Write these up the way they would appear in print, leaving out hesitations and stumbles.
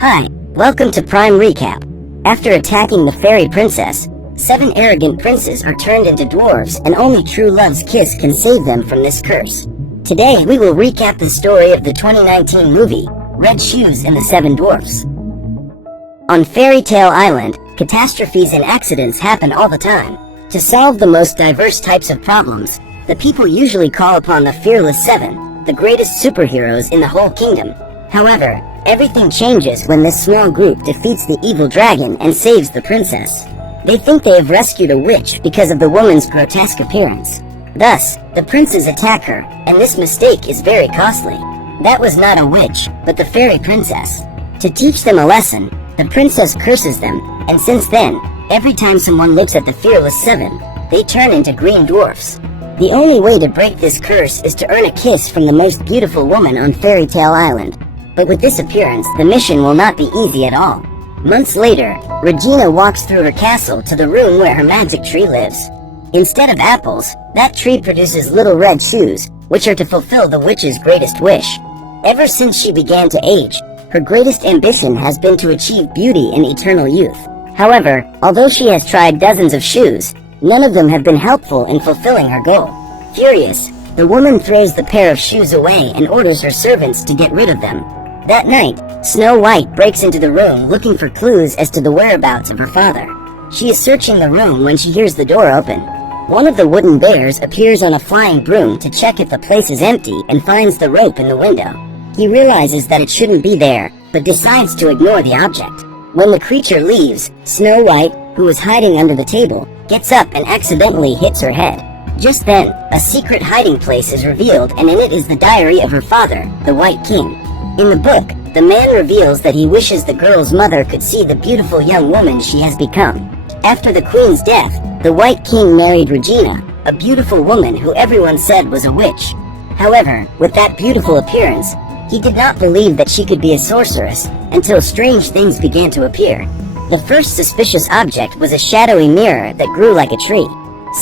Hi, welcome to Prime Recap. After attacking the fairy princess, 7 arrogant princes are turned into dwarves, and only true love's kiss can save them from this curse. Today we will recap the story of the 2019 movie, Red Shoes and the Seven Dwarfs. On Fairy Tale Island, catastrophes and accidents happen all the time. To solve the most diverse types of problems, the people usually call upon the Fearless Seven, the greatest superheroes in the whole kingdom. However, everything changes when this small group defeats the evil dragon and saves the princess. They think they have rescued a witch because of the woman's grotesque appearance. Thus, the princes attack her, and this mistake is very costly. That was not a witch, but the fairy princess. To teach them a lesson, the princess curses them, and since then, every time someone looks at the Fearless Seven, they turn into green dwarfs. The only way to break this curse is to earn a kiss from the most beautiful woman on Fairy Tale Island. But with this appearance, the mission will not be easy at all. Months later, Regina walks through her castle to the room where her magic tree lives. Instead of apples, that tree produces little red shoes, which are to fulfill the witch's greatest wish. Ever since she began to age, her greatest ambition has been to achieve beauty and eternal youth. However, although she has tried dozens of shoes, none of them have been helpful in fulfilling her goal. Furious, the woman throws the pair of shoes away and orders her servants to get rid of them. That night, Snow White breaks into the room looking for clues as to the whereabouts of her father. She is searching the room when she hears the door open. One of the wooden bears appears on a flying broom to check if the place is empty and finds the rope in the window. He realizes that it shouldn't be there, but decides to ignore the object. When the creature leaves, Snow White, who was hiding under the table, gets up and accidentally hits her head. Just then, a secret hiding place is revealed, and in it is the diary of her father, the White King. In the book, the man reveals that he wishes the girl's mother could see the beautiful young woman she has become. After the queen's death, the White King married Regina, a beautiful woman who everyone said was a witch. However, with that beautiful appearance, he did not believe that she could be a sorceress until strange things began to appear. The first suspicious object was a shadowy mirror that grew like a tree.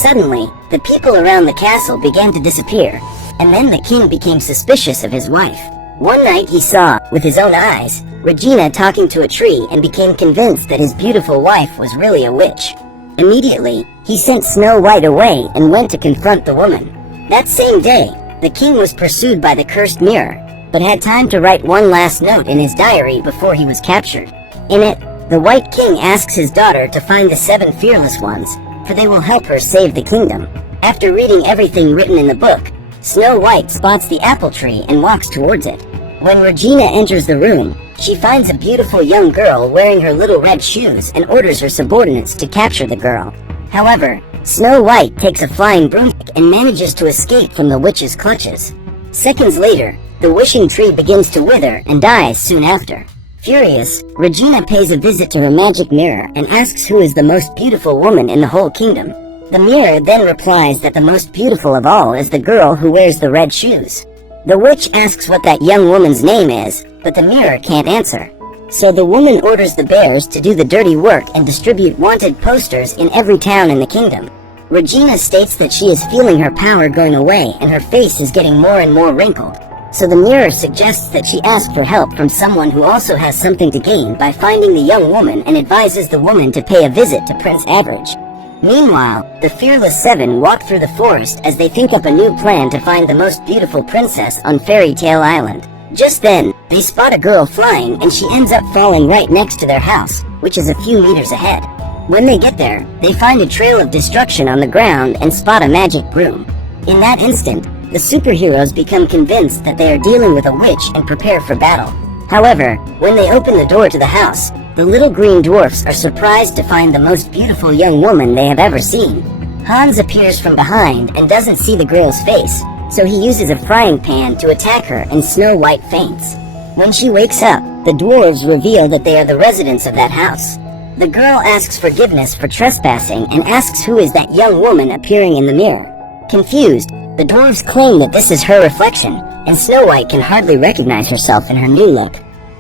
Suddenly, the people around the castle began to disappear, and then the king became suspicious of his wife. One night he saw, with his own eyes, Regina talking to a tree and became convinced that his beautiful wife was really a witch. Immediately, he sent Snow White away and went to confront the woman. That same day, the king was pursued by the cursed mirror, but had time to write one last note in his diary before he was captured. In it, the White King asks his daughter to find the 7 fearless ones, for they will help her save the kingdom. After reading everything written in the book, Snow White spots the apple tree and walks towards it. When Regina enters the room, she finds a beautiful young girl wearing her little red shoes and orders her subordinates to capture the girl. However, Snow White takes a flying broomstick and manages to escape from the witch's clutches. Seconds later, the wishing tree begins to wither and dies soon after. Furious, Regina pays a visit to her magic mirror and asks who is the most beautiful woman in the whole kingdom. The mirror then replies that the most beautiful of all is the girl who wears the red shoes. The witch asks what that young woman's name is, but the mirror can't answer. So the woman orders the bears to do the dirty work and distribute wanted posters in every town in the kingdom. Regina states that she is feeling her power going away and her face is getting more and more wrinkled. So the mirror suggests that she ask for help from someone who also has something to gain by finding the young woman and advises the woman to pay a visit to Prince Average. Meanwhile, the Fearless Seven walk through the forest as they think up a new plan to find the most beautiful princess on Fairy Tale Island. Just then, they spot a girl flying and she ends up falling right next to their house, which is a few meters ahead. When they get there, they find a trail of destruction on the ground and spot a magic broom. In that instant, the superheroes become convinced that they are dealing with a witch and prepare for battle. However, when they open the door to the house, the little green dwarfs are surprised to find the most beautiful young woman they have ever seen. Hans appears from behind and doesn't see the girl's face, so he uses a frying pan to attack her and Snow White faints. When she wakes up, the dwarves reveal that they are the residents of that house. The girl asks forgiveness for trespassing and asks who is that young woman appearing in the mirror. Confused, the dwarves claim that this is her reflection, and Snow White can hardly recognize herself in her new look.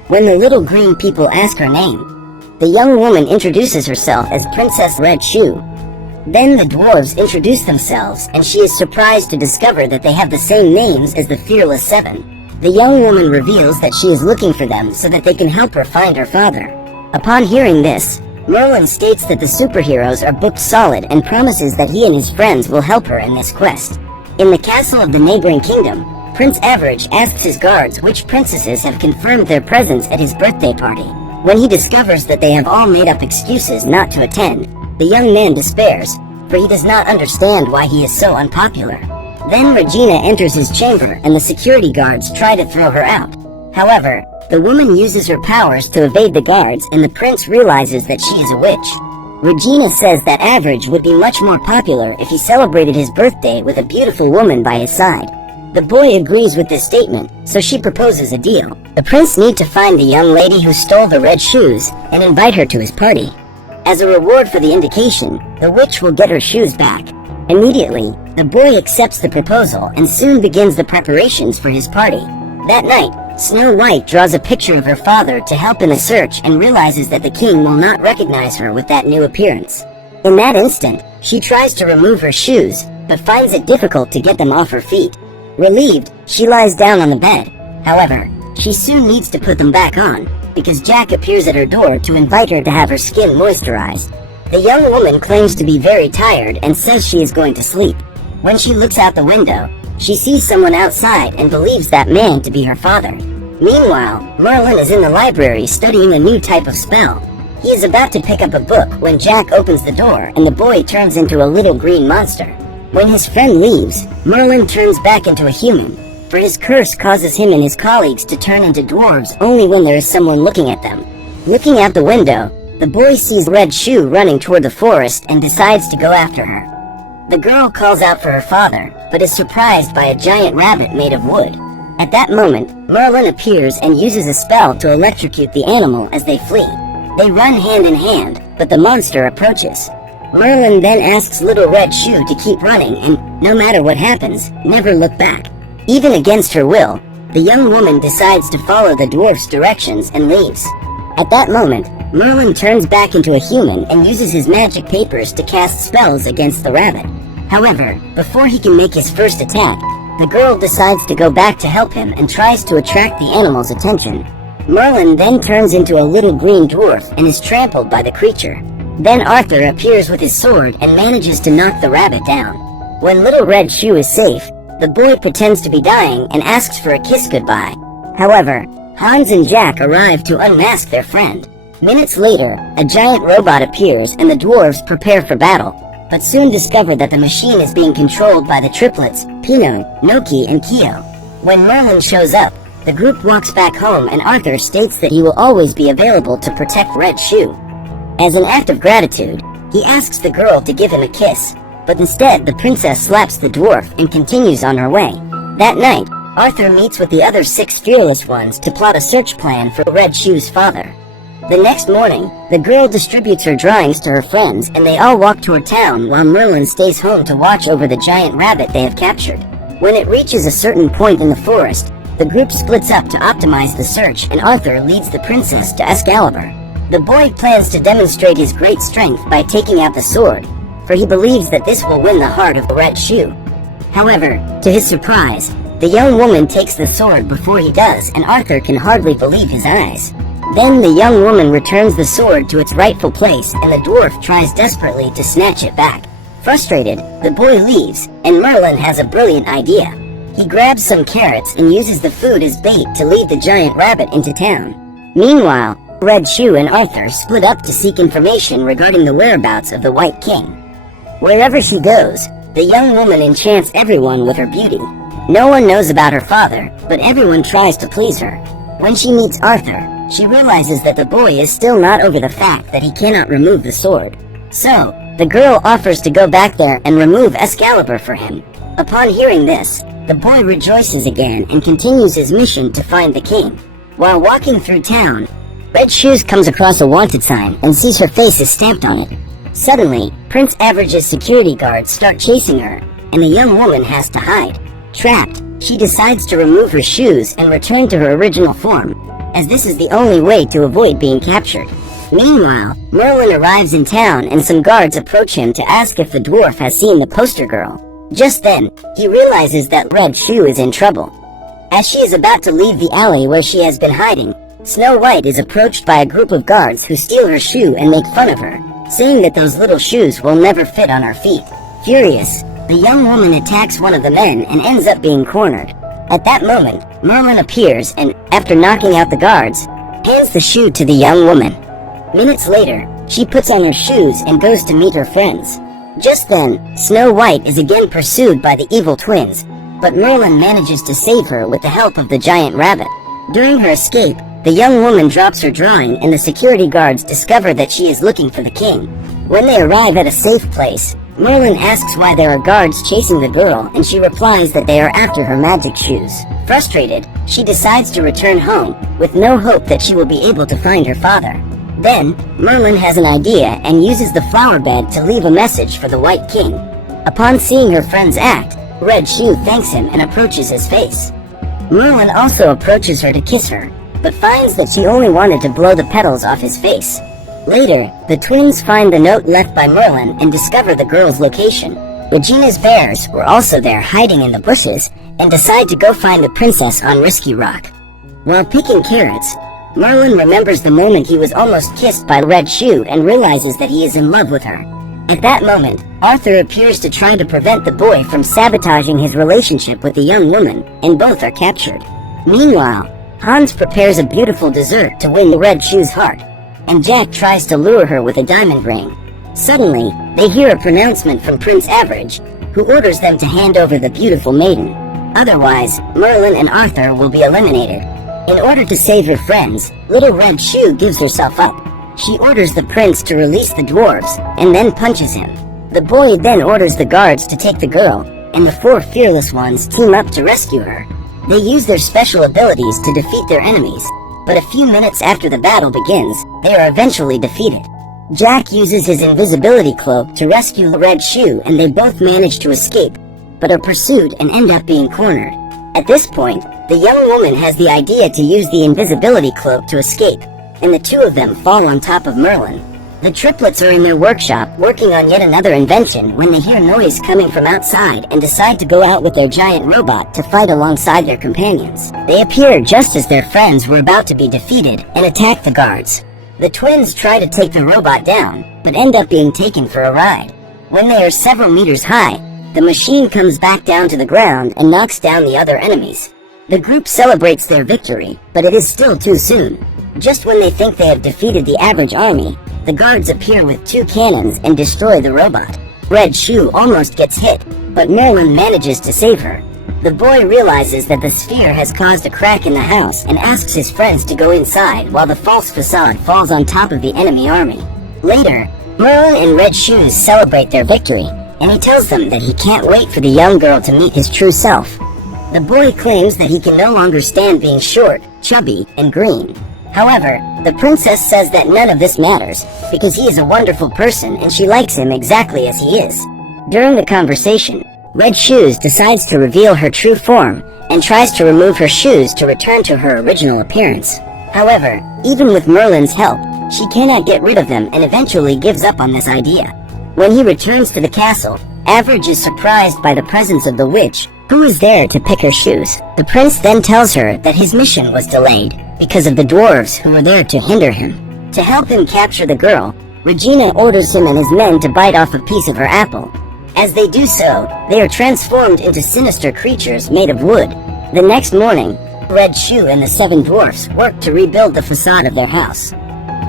When the little green people ask her name, the young woman introduces herself as Princess Red Shoe. Then the dwarves introduce themselves, and she is surprised to discover that they have the same names as the Fearless Seven. The young woman reveals that she is looking for them so that they can help her find her father. Upon hearing this, Merlin states that the superheroes are booked solid and promises that he and his friends will help her in this quest. In the castle of the neighboring kingdom, Prince Average asks his guards which princesses have confirmed their presence at his birthday party. When he discovers that they have all made up excuses not to attend, the young man despairs, for he does not understand why he is so unpopular. Then Regina enters his chamber and the security guards try to throw her out. However, the woman uses her powers to evade the guards and the prince realizes that she is a witch. Regina says that Average would be much more popular if he celebrated his birthday with a beautiful woman by his side. The boy agrees with this statement, so she proposes a deal. The prince needs to find the young lady who stole the red shoes and invite her to his party. As a reward for the indication, the witch will get her shoes back. Immediately, the boy accepts the proposal and soon begins the preparations for his party. That night, Snow White draws a picture of her father to help in the search and realizes that the king will not recognize her with that new appearance. In that instant, she tries to remove her shoes, but finds it difficult to get them off her feet. Relieved, she lies down on the bed. However, she soon needs to put them back on, because Jack appears at her door to invite her to have her skin moisturized. The young woman claims to be very tired and says she is going to sleep. When she looks out the window, she sees someone outside and believes that man to be her father. Meanwhile, Merlin is in the library studying a new type of spell. He is about to pick up a book when Jack opens the door and the boy turns into a little green monster. When his friend leaves, Merlin turns back into a human, for his curse causes him and his colleagues to turn into dwarves only when there is someone looking at them. Looking out the window, the boy sees Red Shoe running toward the forest and decides to go after her. The girl calls out for her father, but is surprised by a giant rabbit made of wood. At that moment, Merlin appears and uses a spell to electrocute the animal as they flee. They run hand in hand, but the monster approaches. Merlin then asks Little Red Shoe to keep running and, no matter what happens, never look back. Even against her will, the young woman decides to follow the dwarf's directions and leaves. At that moment, Merlin turns back into a human and uses his magic papers to cast spells against the rabbit. However, before he can make his first attack, the girl decides to go back to help him and tries to attract the animal's attention. Merlin then turns into a little green dwarf and is trampled by the creature. Then Arthur appears with his sword and manages to knock the rabbit down. When Little Red Shoe is safe, the boy pretends to be dying and asks for a kiss goodbye. However, Hans and Jack arrive to unmask their friend. Minutes later, a giant robot appears and the dwarves prepare for battle, but soon discover that the machine is being controlled by the triplets, Pino, Noki, and Kyo. When Merlin shows up, the group walks back home and Arthur states that he will always be available to protect Red Shoe. As an act of gratitude, he asks the girl to give him a kiss, but instead the princess slaps the dwarf and continues on her way. That night, Arthur meets with the other 6 fearless ones to plot a search plan for Red Shoe's father. The next morning, the girl distributes her drawings to her friends and they all walk toward town while Merlin stays home to watch over the giant rabbit they have captured. When it reaches a certain point in the forest, the group splits up to optimize the search and Arthur leads the princess to Excalibur. The boy plans to demonstrate his great strength by taking out the sword, for he believes that this will win the heart of the Red Shoe. However, to his surprise, the young woman takes the sword before he does and Arthur can hardly believe his eyes. Then the young woman returns the sword to its rightful place and the dwarf tries desperately to snatch it back. Frustrated, the boy leaves, and Merlin has a brilliant idea. He grabs some carrots and uses the food as bait to lead the giant rabbit into town. Meanwhile, Red Shoe and Arthur split up to seek information regarding the whereabouts of the White King. Wherever she goes, the young woman enchants everyone with her beauty. No one knows about her father, but everyone tries to please her. When she meets Arthur, she realizes that the boy is still not over the fact that he cannot remove the sword. So, the girl offers to go back there and remove Excalibur for him. Upon hearing this, the boy rejoices again and continues his mission to find the king. While walking through town, Red Shoes comes across a wanted sign and sees her face is stamped on it. Suddenly, Prince Average's security guards start chasing her, and the young woman has to hide. Trapped, she decides to remove her shoes and return to her original form, as this is the only way to avoid being captured. Meanwhile, Merlin arrives in town and some guards approach him to ask if the dwarf has seen the poster girl. Just then, he realizes that Red Shoe is in trouble. As she is about to leave the alley where she has been hiding, Snow White is approached by a group of guards who steal her shoe and make fun of her, saying that those little shoes will never fit on her feet. Furious, the young woman attacks one of the men and ends up being cornered. At that moment, Merlin appears and, after knocking out the guards, hands the shoe to the young woman. Minutes later, she puts on her shoes and goes to meet her friends. Just then, Snow White is again pursued by the evil twins, but Merlin manages to save her with the help of the giant rabbit. During her escape, the young woman drops her drawing and the security guards discover that she is looking for the king. When they arrive at a safe place, Merlin asks why there are guards chasing the girl, and she replies that they are after her magic shoes. Frustrated, she decides to return home, with no hope that she will be able to find her father. Then, Merlin has an idea and uses the flower bed to leave a message for the White King. Upon seeing her friends act, Red Shoe thanks him and approaches his face. Merlin also approaches her to kiss her, but finds that she only wanted to blow the petals off his face. Later, the twins find the note left by Merlin and discover the girl's location. Regina's bears were also there hiding in the bushes and decide to go find the princess on Risky Rock. While picking carrots, Merlin remembers the moment he was almost kissed by Red Shoe and realizes that he is in love with her. At that moment, Arthur appears to try to prevent the boy from sabotaging his relationship with the young woman, and both are captured. Meanwhile, Hans prepares a beautiful dessert to win the Red Shoe's heart, and Jack tries to lure her with a diamond ring. Suddenly, they hear a pronouncement from Prince Average, who orders them to hand over the beautiful maiden. Otherwise, Merlin and Arthur will be eliminated. In order to save her friends, Little Red Shoe gives herself up. She orders the prince to release the dwarves, and then punches him. The boy then orders the guards to take the girl, and the four fearless ones team up to rescue her. They use their special abilities to defeat their enemies, but a few minutes after the battle begins, they are eventually defeated. Jack uses his invisibility cloak to rescue the Red Shoe, and they both manage to escape, but are pursued and end up being cornered. At this point, the young woman has the idea to use the invisibility cloak to escape, and the two of them fall on top of Merlin. The triplets are in their workshop working on yet another invention when they hear noise coming from outside and decide to go out with their giant robot to fight alongside their companions. They appear just as their friends were about to be defeated and attack the guards. The twins try to take the robot down, but end up being taken for a ride. When they are several meters high, the machine comes back down to the ground and knocks down the other enemies. The group celebrates their victory, but it is still too soon. Just when they think they have defeated the average army, the guards appear with two cannons and destroy the robot. Red Shoe almost gets hit, but Merlin manages to save her. The boy realizes that the sphere has caused a crack in the house and asks his friends to go inside while the false facade falls on top of the enemy army. Later, Merlin and Red Shoes celebrate their victory, and he tells them that he can't wait for the young girl to meet his true self. The boy claims that he can no longer stand being short, chubby, and green. However, the princess says that none of this matters, because he is a wonderful person and she likes him exactly as he is. During the conversation, Red Shoes decides to reveal her true form and tries to remove her shoes to return to her original appearance. However, even with Merlin's help, she cannot get rid of them and eventually gives up on this idea. When he returns to the castle, Average is surprised by the presence of the witch, who is there to pick her shoes. The prince then tells her that his mission was delayed because of the dwarves who were there to hinder him. To help him capture the girl, Regina orders him and his men to bite off a piece of her apple. As they do so, they are transformed into sinister creatures made of wood. The next morning, Red Shoe and the Seven Dwarfs work to rebuild the facade of their house.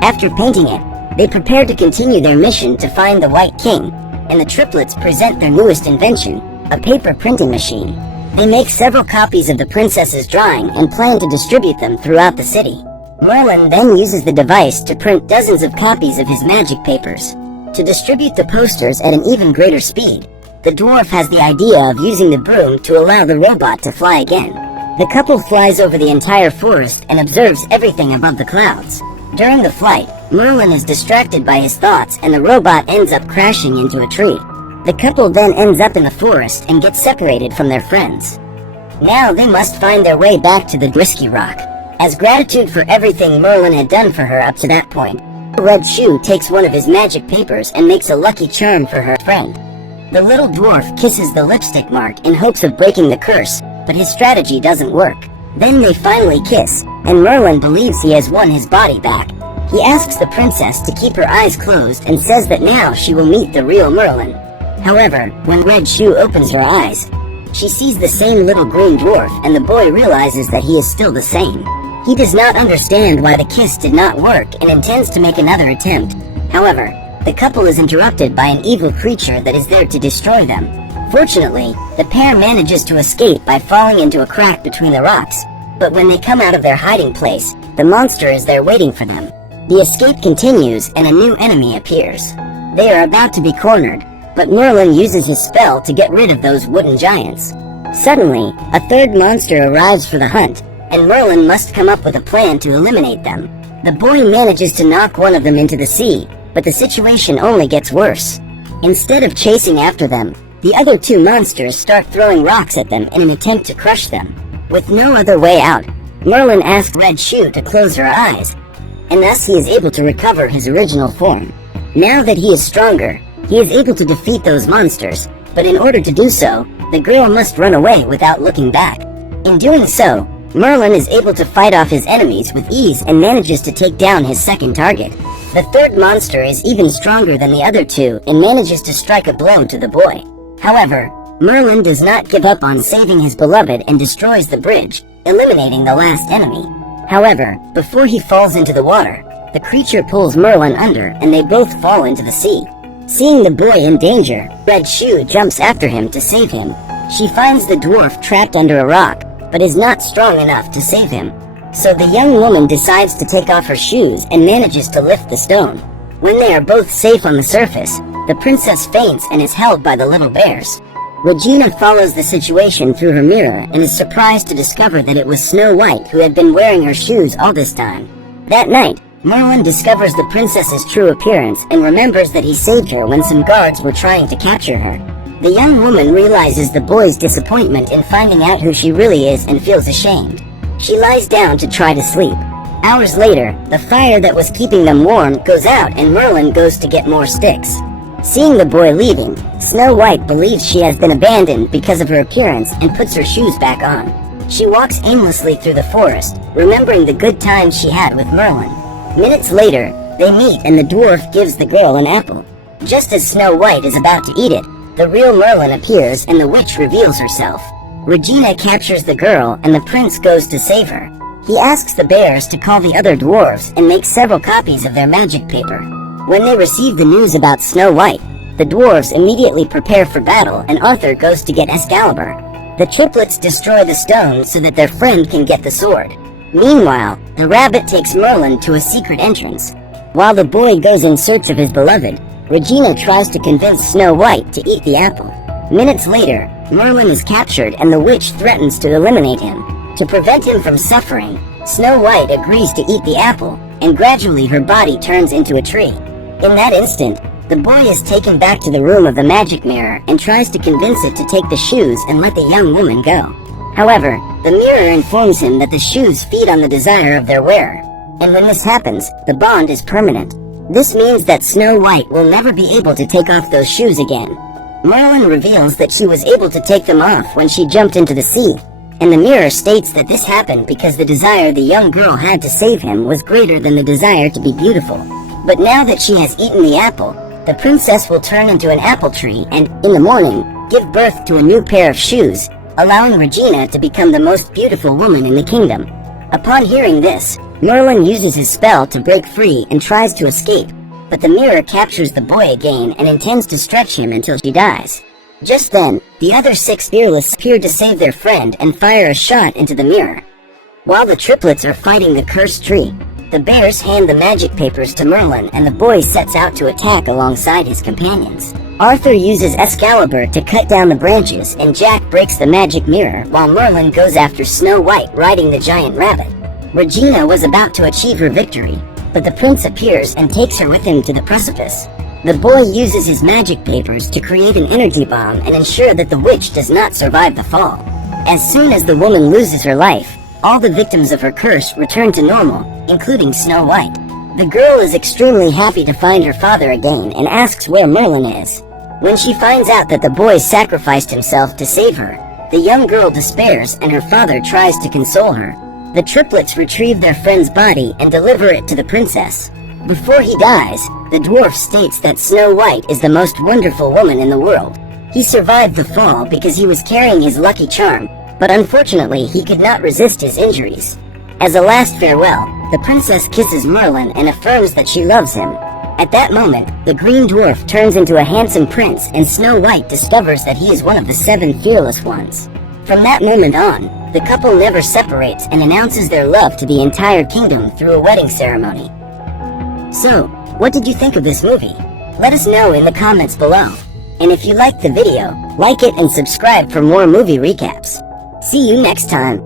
After painting it, they prepare to continue their mission to find the White King, and the triplets present their newest invention, a paper printing machine. They make several copies of the princess's drawing and plan to distribute them throughout the city. Merlin then uses the device to print dozens of copies of his magic papers. To distribute the posters at an even greater speed, the dwarf has the idea of using the broom to allow the robot to fly again. The couple flies over the entire forest and observes everything above the clouds. During the flight, Merlin is distracted by his thoughts and the robot ends up crashing into a tree. The couple then ends up in the forest and gets separated from their friends. Now they must find their way back to the Risky Rock. As gratitude for everything Merlin had done for her up to that point, Red Shoe takes one of his magic papers and makes a lucky charm for her friend. The little dwarf kisses the lipstick mark in hopes of breaking the curse, but his strategy doesn't work. Then they finally kiss, and Merlin believes he has won his body back. He asks the princess to keep her eyes closed and says that now she will meet the real Merlin. However, when Red Shoe opens her eyes, she sees the same little green dwarf, and the boy realizes that he is still the same. He does not understand why the kiss did not work and intends to make another attempt. However, the couple is interrupted by an evil creature that is there to destroy them. Fortunately, the pair manages to escape by falling into a crack between the rocks, but when they come out of their hiding place, the monster is there waiting for them. The escape continues and a new enemy appears. They are about to be cornered, but Merlin uses his spell to get rid of those wooden giants. Suddenly, a third monster arrives for the hunt, and Merlin must come up with a plan to eliminate them. The boy manages to knock one of them into the sea, but the situation only gets worse. Instead of chasing after them, the other two monsters start throwing rocks at them in an attempt to crush them. With no other way out, Merlin asks Red Shoe to close her eyes, and thus he is able to recover his original form. Now that he is stronger, he is able to defeat those monsters, but in order to do so, the girl must run away without looking back. In doing so, Merlin is able to fight off his enemies with ease and manages to take down his second target. The third monster is even stronger than the other two and manages to strike a blow to the boy. However, Merlin does not give up on saving his beloved and destroys the bridge, eliminating the last enemy. However, before he falls into the water, the creature pulls Merlin under and they both fall into the sea. Seeing the boy in danger, Red Shoe jumps after him to save him. She finds the dwarf trapped under a rock, but is not strong enough to save him. So the young woman decides to take off her shoes and manages to lift the stone. When they are both safe on the surface, the princess faints and is held by the little bears. Regina follows the situation through her mirror and is surprised to discover that it was Snow White who had been wearing her shoes all this time. That night, Merlin discovers the princess's true appearance and remembers that he saved her when some guards were trying to capture her. The young woman realizes the boy's disappointment in finding out who she really is and feels ashamed. She lies down to try to sleep. Hours later, the fire that was keeping them warm goes out and Merlin goes to get more sticks. Seeing the boy leaving, Snow White believes she has been abandoned because of her appearance and puts her shoes back on. She walks aimlessly through the forest, remembering the good times she had with Merlin. Minutes later, they meet and the dwarf gives the girl an apple. Just as Snow White is about to eat it, the real Merlin appears and the witch reveals herself. Regina captures the girl and the prince goes to save her. He asks the bears to call the other dwarves and make several copies of their magic paper. When they receive the news about Snow White, the dwarves immediately prepare for battle and Arthur goes to get Excalibur. The triplets destroy the stone so that their friend can get the sword. Meanwhile, the rabbit takes Merlin to a secret entrance. While the boy goes in search of his beloved, Regina tries to convince Snow White to eat the apple. Minutes later, Merlin is captured and the witch threatens to eliminate him. To prevent him from suffering, Snow White agrees to eat the apple, and gradually her body turns into a tree. In that instant, the boy is taken back to the room of the magic mirror and tries to convince it to take the shoes and let the young woman go. However, the mirror informs him that the shoes feed on the desire of their wearer, and when this happens, the bond is permanent. This means that Snow White will never be able to take off those shoes again. Merlin reveals that she was able to take them off when she jumped into the sea, and the mirror states that this happened because the desire the young girl had to save him was greater than the desire to be beautiful. But now that she has eaten the apple, the princess will turn into an apple tree and, in the morning, give birth to a new pair of shoes, allowing Regina to become the most beautiful woman in the kingdom. Upon hearing this, Merlin uses his spell to break free and tries to escape, but the mirror captures the boy again and intends to stretch him until she dies. Just then, the other 6 fearless appear to save their friend and fire a shot into the mirror. While the triplets are fighting the cursed tree, the bears hand the magic papers to Merlin and the boy sets out to attack alongside his companions. Arthur uses Excalibur to cut down the branches and Jack breaks the magic mirror while Merlin goes after Snow White riding the giant rabbit. Regina was about to achieve her victory, but the prince appears and takes her with him to the precipice. The boy uses his magic papers to create an energy bomb and ensure that the witch does not survive the fall. As soon as the woman loses her life, all the victims of her curse return to normal, including Snow White. The girl is extremely happy to find her father again and asks where Merlin is. When she finds out that the boy sacrificed himself to save her, The young girl despairs and her father tries to console her. The triplets retrieve their friend's body and deliver it to the princess. Before he dies, the dwarf states that Snow White is the most wonderful woman in the world. He survived the fall because he was carrying his lucky charm, but unfortunately he could not resist his injuries. As a last farewell, the princess kisses Merlin and affirms that she loves him. At that moment, the green dwarf turns into a handsome prince and Snow White discovers that he is one of the 7 fearless ones. From that moment on, the couple never separates and announces their love to the entire kingdom through a wedding ceremony. So, what did you think of this movie? Let us know in the comments below. And if you liked the video, like it and subscribe for more movie recaps. See you next time.